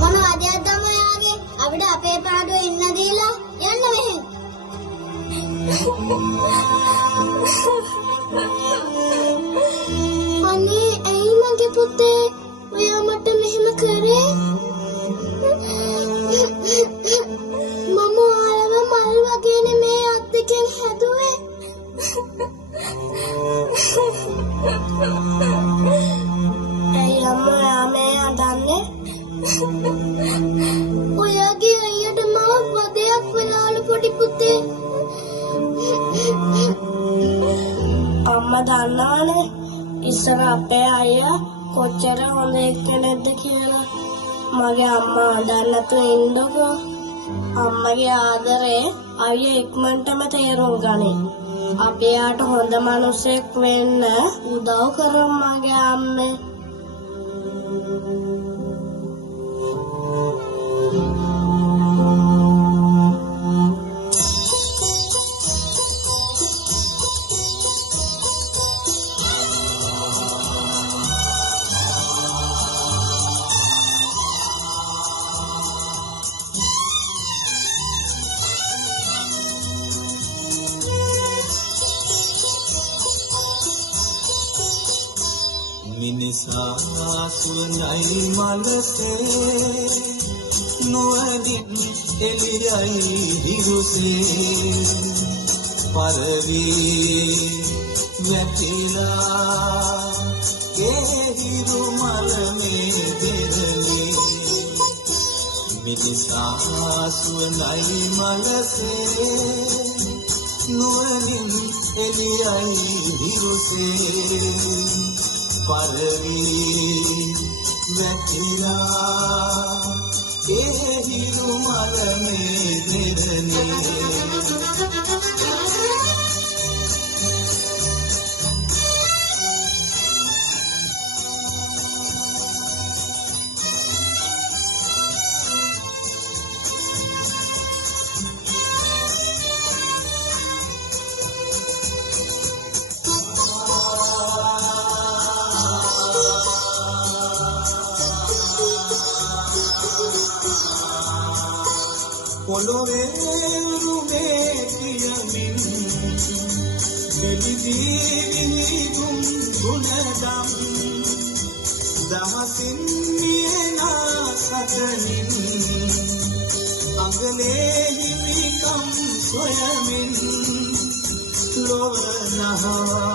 මොනවද අදම යාගේ අපිට අපේ පාඩුවේ ඉන්න දීලා යන්න මෙහෙ. අනේ ඇයි මගේ පුතේ ඔයා මට මෙහෙම කරේ? මම ආලව මල් වගේනේ මේ අත් දෙකෙන් හැදුවේ. ඇයි අම්මා මේ අදන්නේ? ඔයාගේ අයියට මම වදයක් වෙලාලු පොඩි පුතේ. අම්මා දන්නවනේ ඉස්සර අපේ අයියා කොච්චර හොඳ එක්කෙනෙක්ද කියලා. මගේ අම්මා අදන්නතු ඉන්නකෝ. අම්මගේ ආදරේ අයියා ඉක්මනටම තේරුම් ගනී. අපි යාට හොඳ මිනිසෙක් වෙන්න උදව් කරමු මගේ අම්මේ. මිනිසා සුවඳයි මලසේ නුවණින් එළියයි හිරුසේ පරවී වැටිලා ඒ හිරු මල මේ දෙරනේ මිනිසා සුවඳයි මලසේ නුවණින් එළියයි හිරුසේ පරවී වැටිලා ඒ හිරු මල මේ දෙරනේ පොළොවේ උරුමේ කියමින් විලිදිවිදුම් ගුණදම් දහසින් මියනා සතනින් අඟලේ හිමිකම් සොයමින් ලොවනහසෝ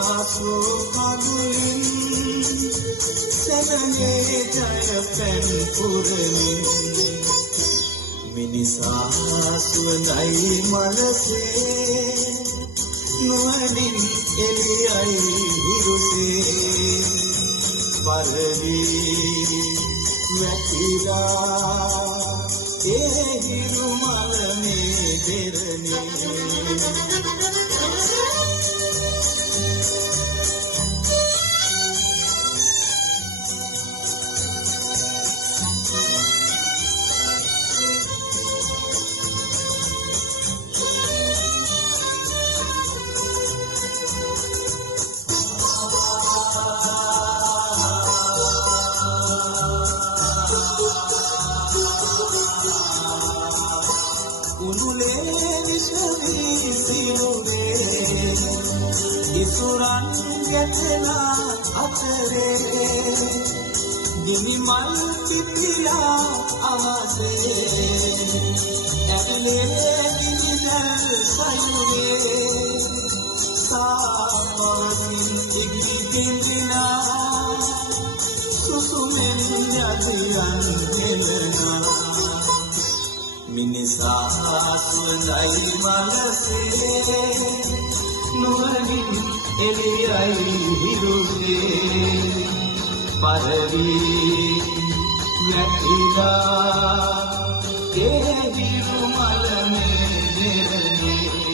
කඳුලින් සැනනේ ජය පැන් පුරමින් මිනිසා සුවඳයි මලසේ නුවණින් එළියයි හිරුසේ පරවී වැටිලා ඒ හිරු මල මේ දෙරනේ උනුලේ විශ්වී සිරුරේ ඉසුරන් ගැටලා අතරේ දිවි මල් පිපිලා අවසේ ඇවිලේ දිවිදල් සයුරේ සාමෝරින් ඉක්දිදිනා සුසුමෙන් යදියන් හෙලනා මිනිසා සුවඳයි මලසේ නුවණින් එළියයි හිරුසේ පරවී වැටිලා ඒ හිරු මල මේ දෙරනේ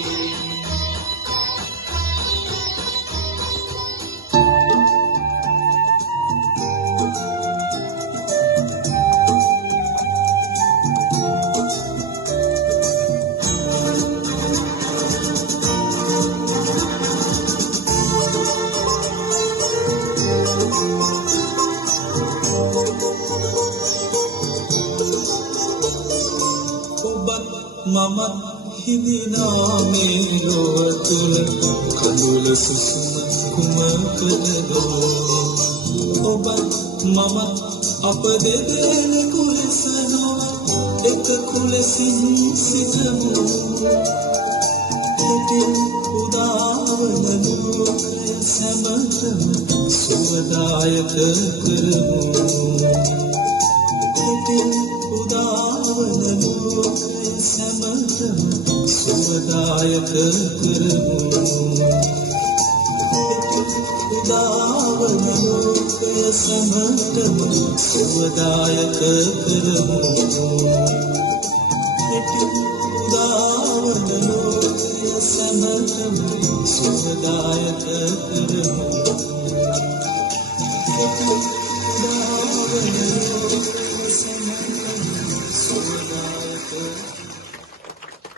මමත් හිඳිනා මේ ලොව තුල කඳුල සුසුම කුමකදෝ ඔබත් මමත් අප දෙදෙනෙකු ලෙස නොව එක කුලසින් සිටමු හෙටින් උදාවන ලෝකය සැමටම සුවදායක කරමු හෙටින් උදාවන ලෝකය සැමටම සුවදායක කරමු උදාවන ලෝකය සැමටම සුවදායක කරමු හෙටින් උදාවන ලෝකය සැමටම සුවදායක කරමු හෙටින් උදාවන ලෝකය සැමටම